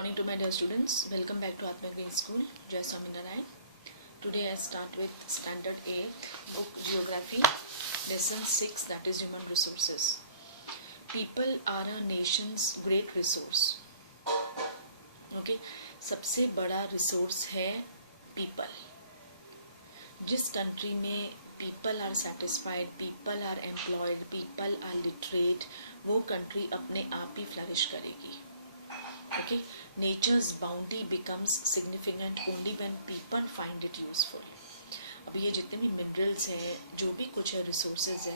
Morning to my dear students. Welcome back to Atma Green School, Jai Swaminarayan. Today I start with Standard 8, Book Geography, Lesson 6, that is Human Resources. People are a nation's great resource. Okay, सबसे बड़ा resource है people. जिस country में people are satisfied, people are employed, people are literate, वो country अपने आप ही flourish करेगी. Okay, nature's bounty becomes significant only when people find it useful. अब ये जितने भी minerals हैं, जो भी कुछ है resources है,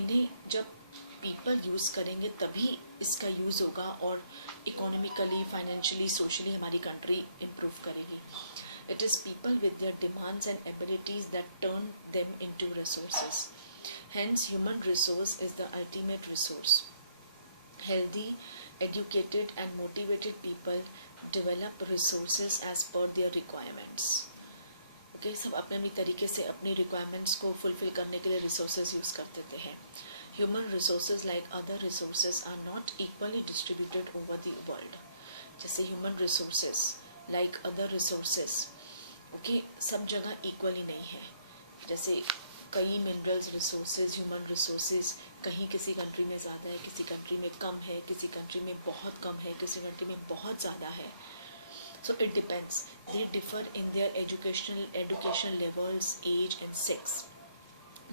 इन्हें जब people use करेंगे तभी इसका use होगा और economically, financially, socially हमारी country improve करेगी. It is people with their demands and abilities that turn them into resources. Hence, human resource is the ultimate resource. Healthy, educated and motivated people develop resources as per their requirements. Okay, सब अपने अपनी तरीके से अपनी requirements को fulfill करने के लिए resources use करते हैं. Human resources like other resources are not equally distributed over the world. जैसे human resources like other resources, okay, सब जगह equally नहीं है. जैसे कई minerals resources, human resources कहीं किसी कंट्री में ज़्यादा है, किसी कंट्री में कम है, किसी कंट्री में बहुत कम है, किसी कंट्री में बहुत ज़्यादा है. So it depends. They differ in their education levels, age and sex.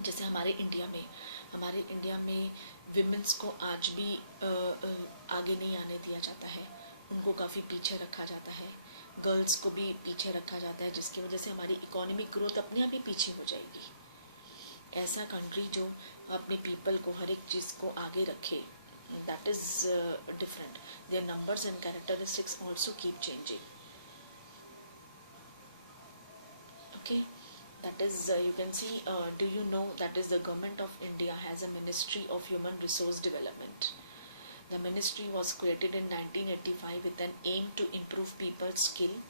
जैसे हमारे इंडिया में विमेंस को आज भी आगे नहीं आने दिया जाता है, उनको काफ़ी पीछे रखा जाता है, गर्ल्स को भी पीछे रखा जाता है, जिसकी वजह से हमारी इकोनॉमिक ग्रोथ अपने आप ही पीछे हो जाएगी. ऐसा कंट्री जो अपने पीपल को हर एक चीज़ को आगे रखे, that is different. Their numbers and characteristics also keep changing. Okay, that is you can see, do you know that is the government of India has a ministry of human resource development. The ministry was created in 1985 with an aim to improve people's skill.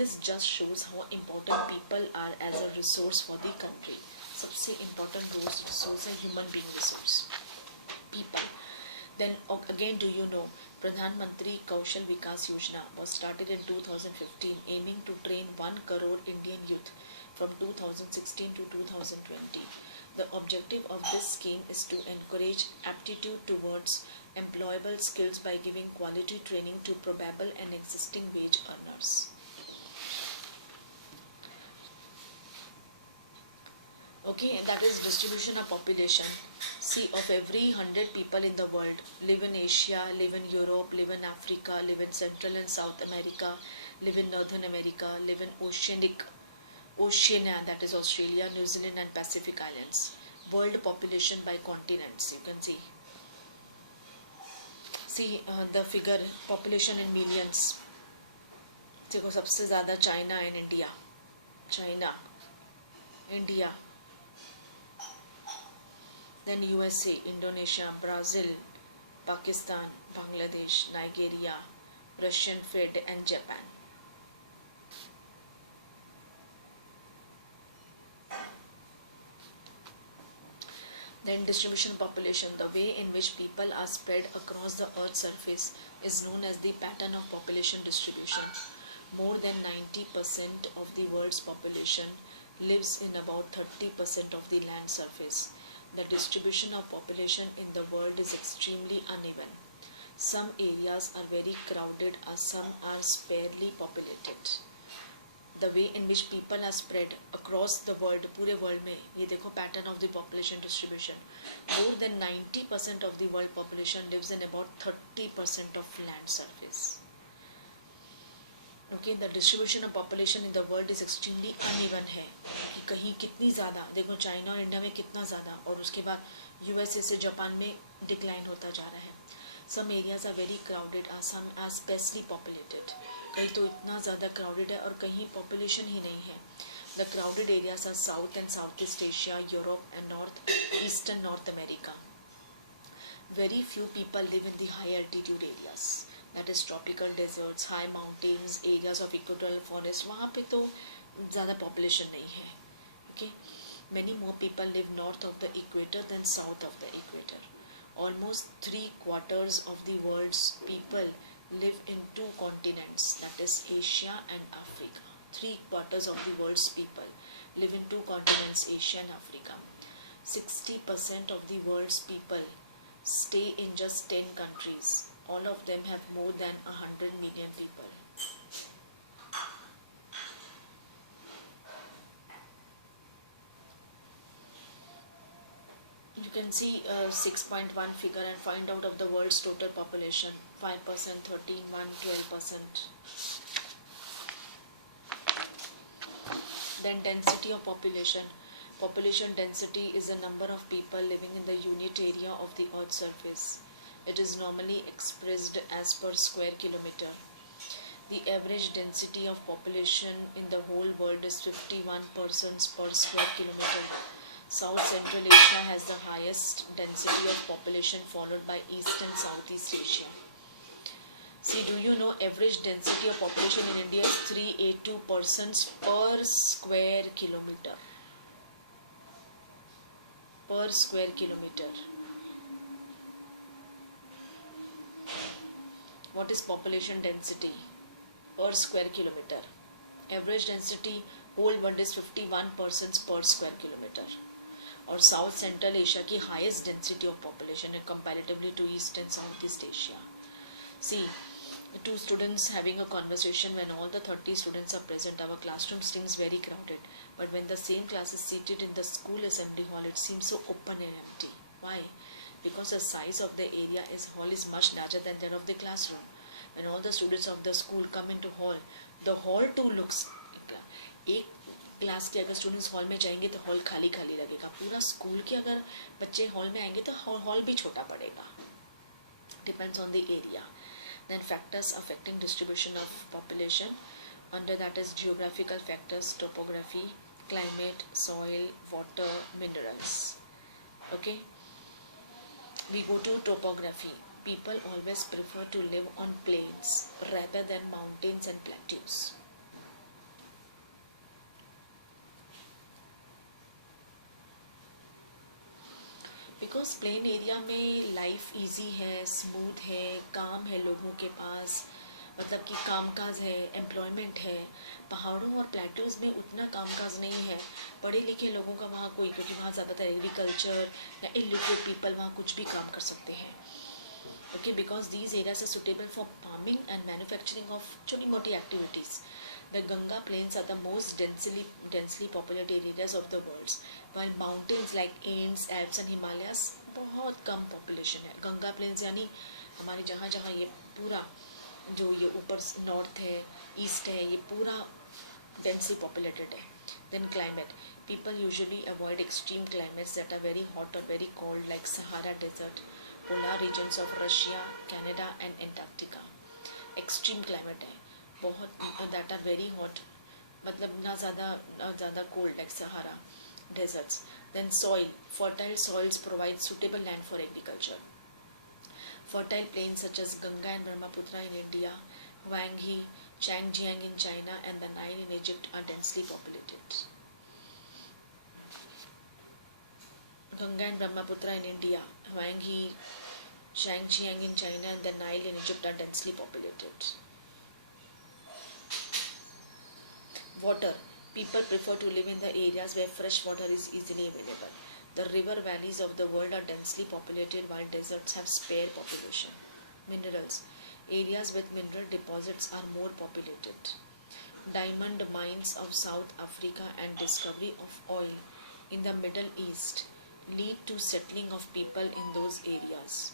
This just shows how important people are as a resource for the country. सबसे important resource है human being resource, people. Then again, do you know Pradhan Mantri Kaushal Vikas Yojana was started in 2015, aiming to train 1 crore Indian youth from 2016 to 2020. The objective of this scheme is to encourage aptitude towards employable skills by giving quality training to probable and existing wage earners. Okay, that is distribution of population. See, of every 100 people in the world, live in Asia, live in Europe, live in Africa, live in Central and South America, live in Northern America, live in Oceania, that is Australia, New Zealand and Pacific Islands. World population by continents, you can see. See the figure, population in millions. देखो सबसे ज़्यादा China and India, China, India, then USA, Indonesia, Brazil, Pakistan, Bangladesh, Nigeria, Russian Fed and Japan. Then distribution population, the way in which people are spread across the earth's surface is known as the pattern of population distribution. More than 90% of the world's population lives in about 30% of the land surface. The distribution of population in the world is extremely uneven. Some areas are very crowded and some are sparely populated. The way in which people are spread across the world, पूरे world में, ये देखो pattern of the population distribution. More than 90% of the world population lives in about 30% of land surface. Okay, the distribution of population in the world is extremely uneven है कि कहीं कितनी ज़्यादा, देखो चाइना और इंडिया में कितना ज़्यादा और उसके बाद यूएसए से जापान में डिक्लाइन होता जा रहा है. Some areas are very crowded and some are sparsely populated. कहीं तो इतना ज़्यादा crowded है और कहीं population ही नहीं है. The crowded areas are South and Southeast Asia, Europe and Northeast and North America. Very few people live in the high altitude areas. That is tropical deserts, high mountains, areas of equatorial forest. वहाँ पे तो ज़्यादा population नहीं है. Okay, many more people live north of the equator than south of the equator. Almost 3/4 of the world's people live in 2 continents. is Asia and Africa. 3/4 of the world's people live in two continents, Asia and Africa. 60% of the world's people stay in just 10 countries. All of them have more than 100 million people. You can see 6.1 figure and find out of the world's total population. 5%, 13, 1, 12%. Then density of population. Population density is the number of people living in the unit area of the earth's surface. It is normally expressed as per square kilometer. The average density of population in the whole world is 51 persons per square kilometer. South Central Asia has the highest density of population, followed by East and Southeast Asia. See, do you know average density of population in India is 382 persons per square kilometer. Per square kilometer. What is population density per square kilometer? Average density whole world is 51 persons per square kilometer. और south central Asia की highest density of population है comparatively to East and Southeast Asia. See, two students having a conversation when all the 30 students are present. Our classroom seems very crowded, but when the same class is seated in the school assembly hall, it seems so open and empty. Why? Because the size of the hall is much larger than that of the classroom. When all the students of the school come into hall, the hall too looks. एक class के अगर students hall में जाएंगे तो hall खाली खाली लगेगा. पूरा स्कूल के अगर बच्चे हॉल में आएंगे तो हॉल भी छोटा पड़ेगा. Depends on the area. Then factors affecting distribution of population. Under that is geographical factors, topography, climate, soil, water, minerals. Okay, we go to topography. People always prefer to live on plains rather than mountains and plateaus. Because plain area में life easy है, smooth है, काम है लोगों के पास, मतलब कि कामकाज है, एम्प्लॉयमेंट है. पहाड़ों और प्लेट्यूज में उतना कामकाज नहीं है. पढ़े लिखे लोगों का वहाँ कोई, क्योंकि वहाँ ज़्यादातर एग्रीकल्चर या इलिटरेट पीपल वहाँ कुछ भी काम कर सकते हैं. Okay, because these areas are suitable for farming and manufacturing of छोटी मोटी activities. The Ganga plains are the most densely populated areas of the world, while mountains like Ains, Alps and Himalayas बहुत कम population है. Ganga plains यानी हमारे जहाँ जहाँ ये पूरा जो ये ऊपर नॉर्थ है, ईस्ट है, ये पूरा densely populated है. Then climate. People usually avoid extreme climates that are very hot or very cold, like Sahara Desert, polar regions of Russia, Canada and Antarctica. Extreme climate है, बहुत that are very hot, मतलब ना ज़्यादा cold like Sahara deserts. Then soil. Fertile soils provide suitable land for agriculture. Fertile plains such as Ganga and Brahmaputra in India, Huanghe, Changjiang in China and the Nile in Egypt are densely populated. Ganga and Brahmaputra in India, Huanghe, Changjiang in China and the Nile in Egypt are densely populated. Water. People prefer to live in the areas where fresh water is easily available. The river valleys of the world are densely populated while deserts have spare population. Minerals. Areas with mineral deposits are more populated. Diamond mines of South Africa and discovery of oil in the Middle East lead to settling of people in those areas.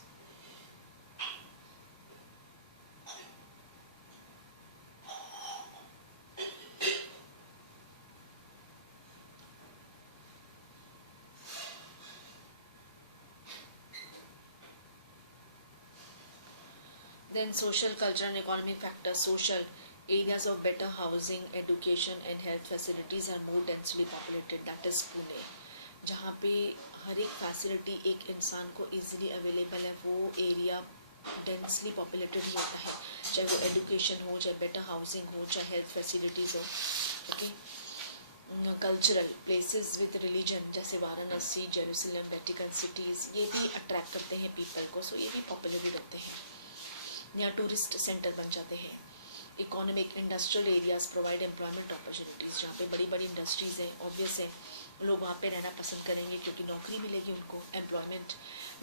Then social, cultural and economic factors. Social. Areas of better housing, education and health facilities are more densely populated. That is Pune. जहाँ पे हर एक facility एक इंसान को easily available है, वो area densely populated ही होता है. चाहे वो एजुकेशन हो, चाहे बेटर हाउसिंग हो, चाहे हेल्थ फैसिलिटीज़ हो. Okay. Cultural places with religion जैसे वाराणसी, जेरूसलम, वेटिकन सिटीज़, ये भी अट्रैक्ट करते हैं पीपल को, सो ये भी पॉपुलर रहते हैं या टूरिस्ट सेंटर बन जाते हैं. Economic industrial areas provide employment opportunities, जहाँ पे बड़ी बड़ी इंडस्ट्रीज़ हैं, ऑब्वियस है लोग वहाँ पे रहना पसंद करेंगे क्योंकि नौकरी मिलेगी उनको, employment.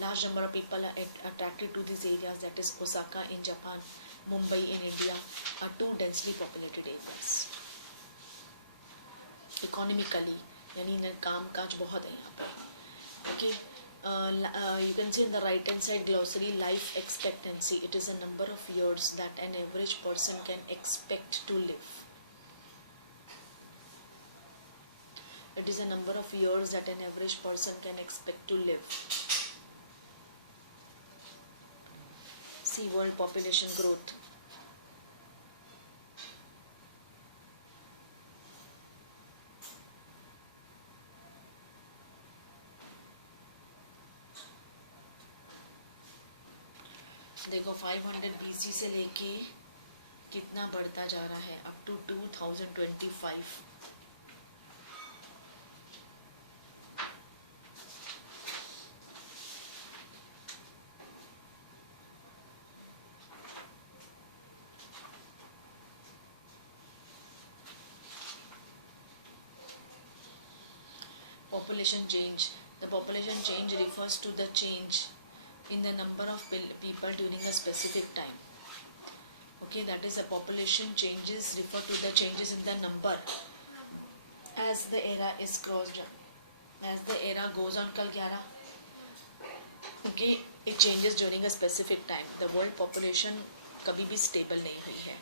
Large number of people are attracted to this areas, that is Osaka in Japan, Mumbai in India are two densely populated areas. Economically यानी काम काज बहुत है यहाँ पर. Okay, you can see in the right hand side glossary, life expectancy, it is a number of years that an average person can expect to live. It is a number of years that an average person can expect to live. See world population growth. देखो 500 BC से लेके कितना बढ़ता जा रहा है up to 2025. Population change. The population change refers to the change in the number of people during a specific time. Okay, that is the population changes refer to the changes in the number as the era is crossed, as the era goes on. कल 11. Okay, it changes during a specific time. The world population कभी भी stable नहीं हुई है.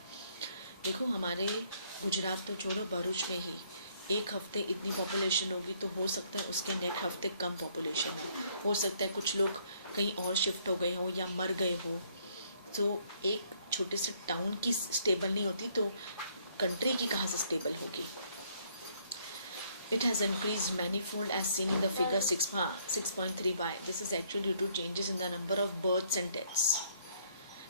देखो हमारे गुजरात तो छोड़ो, भरूच में ही एक हफ्ते इतनी पॉपुलेशन होगी तो हो सकता है उसके नेक्स्ट हफ्ते कम पॉपुलेशन हो सकता है, कुछ लोग कहीं और शिफ्ट हो गए हो या मर गए हो. तो एक छोटे से टाउन की स्टेबल नहीं होती तो कंट्री की कहाँ से स्टेबल होगी. It has increased manifold as seen in the figure 6.3y. This is actually due to changes in the number of births and deaths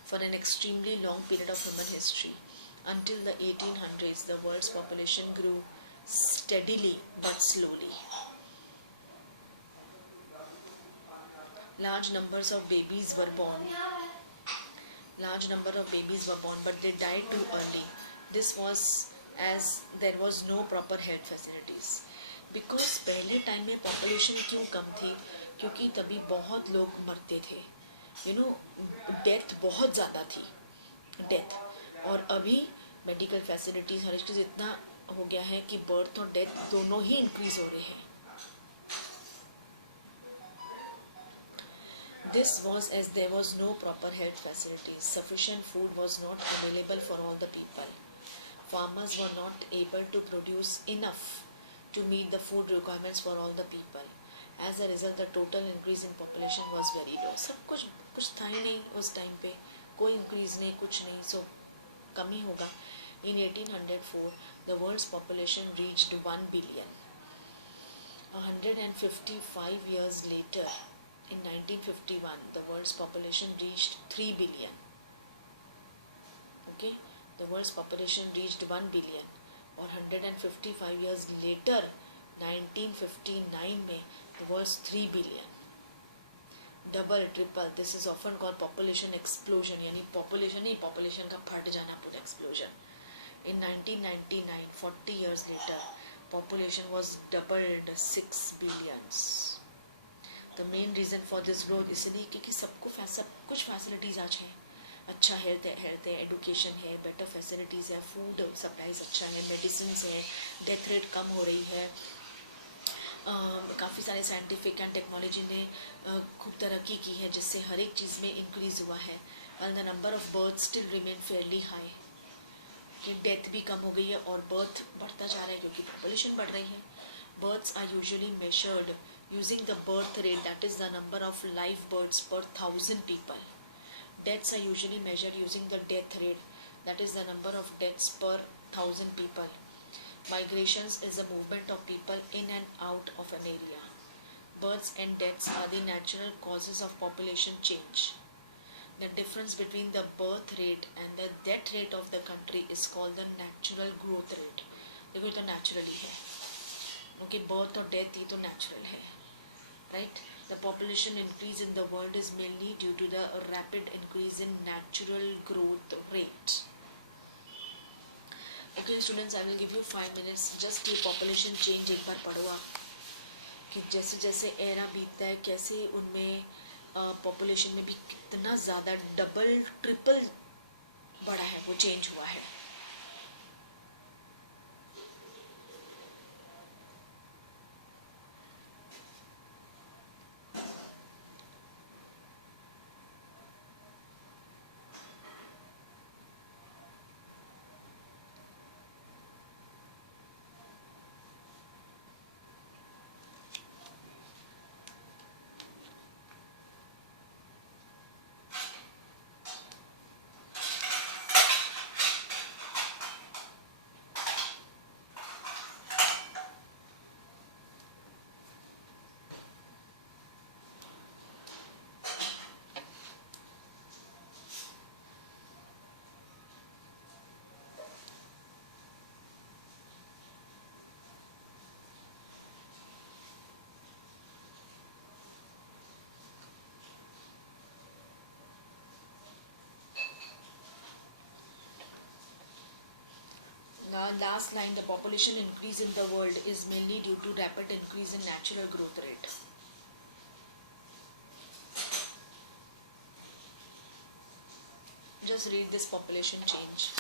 for an extremely long period of human history. Until the 1800s, the world's population grew steadily but slowly. Large numbers of babies were born. But they died too early. This was as there was no proper health facilities. Because पहले time में population क्यों कम थी, क्योंकि तभी बहुत लोग मरते थे. डेथ बहुत ज़्यादा थी, डेथ. और अभी मेडिकल फैसिलिटीज़ हर चीज़ इतना हो गया है कि बर्थ और डेथ दोनों ही इंक्रीज हो रहे हैं. This was as there was no proper health facilities. Sufficient food was not available for all the people. Farmers were not able to produce enough to meet the food requirements for all the people. As a result, the total increase in population was very low. सब कुछ था ही नहीं उस time पे, कोई increase नहीं, कुछ नहीं, सो कम ही होगा. In 1804, the world's population reached 1 billion. 155 years later, in 1951, the world's population reached 3 billion. Okay, the world's population reached 1 billion. और 155 years later, 1959 में, the world's 3 billion. Double, triple. This is often called population explosion. यानी population का फट जाना, पूरा explosion. In 1999, 40 years later, population was doubled 6 billions. The main reason for this growth इसलिए क्योंकि सबको कुछ फैसिलिटीज़ आज हैं. अच्छा हेल्थ है, एडुकेशन है, बेटर फैसिलिटीज़ है, फूड सप्लाईज अच्छा है, मेडिसिन है, डेथ रेट कम हो रही है. काफ़ी सारे साइंटिफिक एंड टेक्नोलॉजी ने खूब तरक्की की है जिससे हर एक चीज़ में इंक्रीज़ हुआ है. And the number of birth still remain fairly high. कि डेथ भी कम हो गई है और बर्थ बढ़ता जा रहा है क्योंकि पॉपुलेशन बढ़ रही है. Births are usually measured using the birth rate, that is the number of live births per 1,000 people. Deaths are usually measured using the death rate, that is the number of deaths per 1,000 people. Migrations is the movement of people in and out of an area. Births and deaths are the natural causes of population change. The difference between the birth rate and the death rate of the country is called the natural growth rate. देखो ये तो naturally है, क्योंकि birth और death ये तो natural है. Right? The population increase in the world is mainly due to the rapid increase in natural growth rate. Okay students, I will give you 5 minutes. Just ये population change एक बार पढ़ो आप, कि जैसे जैसे एरा बीतता है कैसे उनमें पॉपुलेशन में भी कितना ज़्यादा डबल ट्रिपल बढ़ा है, वो चेंज हुआ है. Now, last line, the population increase in the world is mainly due to rapid increase in natural growth rate. Just read this population change.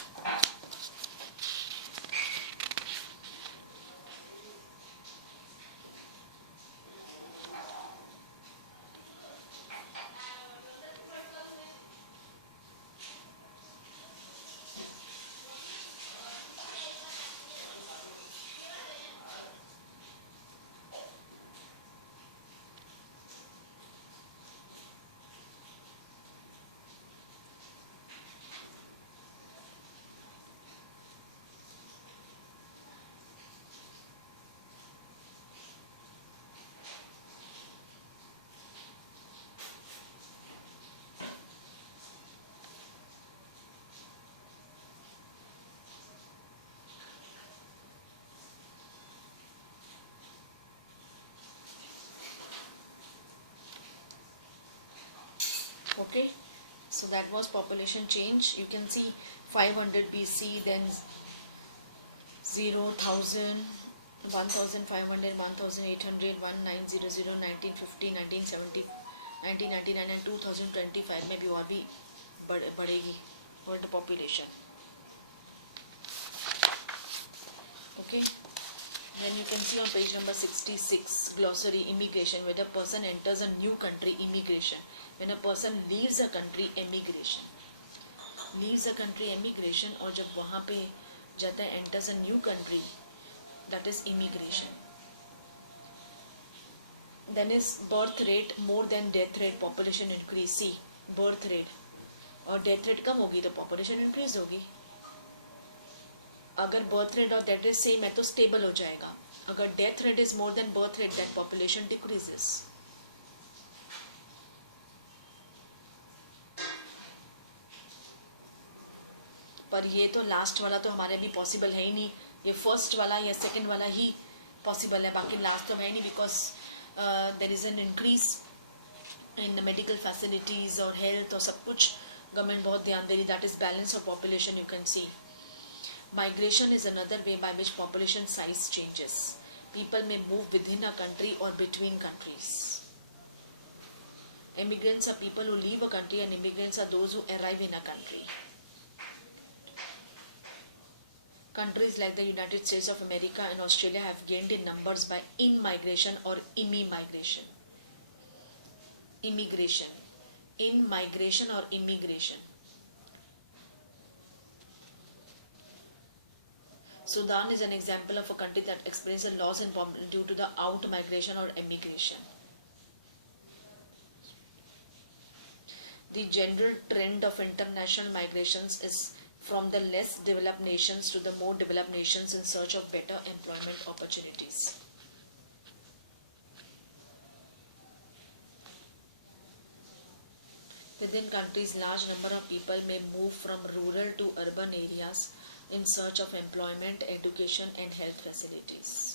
Okay, so that was population change. You can see 500 BC, then 0, 1000, 1500, 1800, 1900, 1950, 1970, 1999 and 2025 में भी और भी बढ़ेगी world population. Okay, then you can see on page number 66 glossary immigration. When a person enters a new country, immigration. When a person leaves a country, emigration. Leaves a country, emigration. और जब वहाँ पे जाता है, enters a new country, that is immigration. Then is birth rate more than death rate, population increase. See, birth rate और death rate कम होगी तो population increase होगी. अगर birth rate और death rate same है तो stable हो जाएगा. अगर death rate is more than birth rate, then population decreases. पर ये तो लास्ट वाला तो हमारे अभी पॉसिबल है ही नहीं. ये फर्स्ट वाला या सेकंड वाला ही पॉसिबल है, बाकी लास्ट तो है नहीं. Because there is an increase in medical facilities और हेल्थ और सब कुछ गवर्नमेंट बहुत ध्यान दे रही. That is balance of population. You can see migration is another way by which population size changes. People may move within a country और between countries. Immigrants are people who leave a country and immigrants are those who arrive in a country. Countries like the United States of America and Australia have gained in numbers by in-migration or immigration. Immigration. In-migration or immigration. Sudan is an example of a country that experiences a loss in population due to the out-migration or immigration. The general trend of international migrations is from the less developed nations to the more developed nations in search of better employment opportunities. Within countries, large number of people may move from rural to urban areas in search of employment, education and health facilities.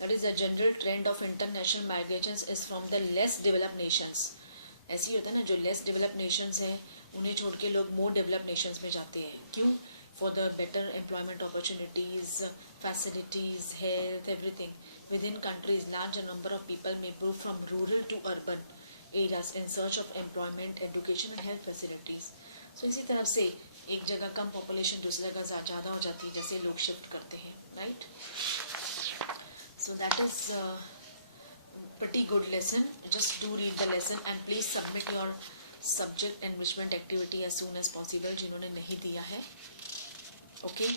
That is the general trend of international migrations is from the less developed nations. ऐसे ही होता है ना, जो less develop Nations हैं उन्हें छोड़ के लोग मोर डेवलप नेशंस में जाते हैं. क्यों? For the better employment opportunities, facilities, health, everything. Within countries, large number of people may move from rural to urban areas in search of employment, education and health facilities. So इसी तरह से एक जगह कम population दूसरी जगह ज़्यादा हो जाती है, जैसे लोग शिफ्ट करते हैं, right? So that is pretty good lesson. Just do read the lesson and please submit your subject enrichment activity as soon as possible जिन्होंने नहीं दिया है. Okay,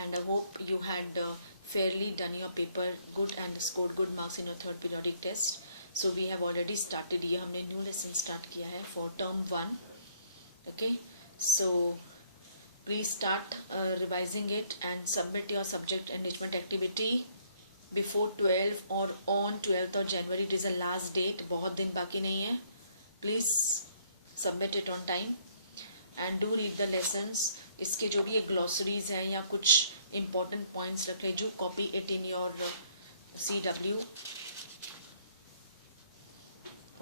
and I hope you had fairly done your paper good and scored good marks in your third periodic test. So we have already started. ये हमने new lesson start किया है for term 1. Okay, so please start revising it and submit your subject enrichment activity before 12 or on 12th of January. It is the last date. बहुत दिन बाकी नहीं है. Please submit it on time and do read the lessons. इसके जो भी ये glossaries हैं या कुछ important points रख लीजिए. Copy it in your CW.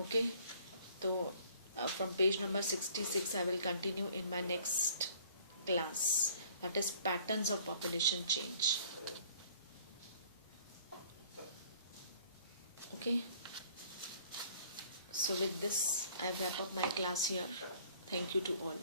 Okay. तो from page number 66 I will continue in my next class. That is patterns of population change. Okay. So with this I wrap up my class here. Thank you to all.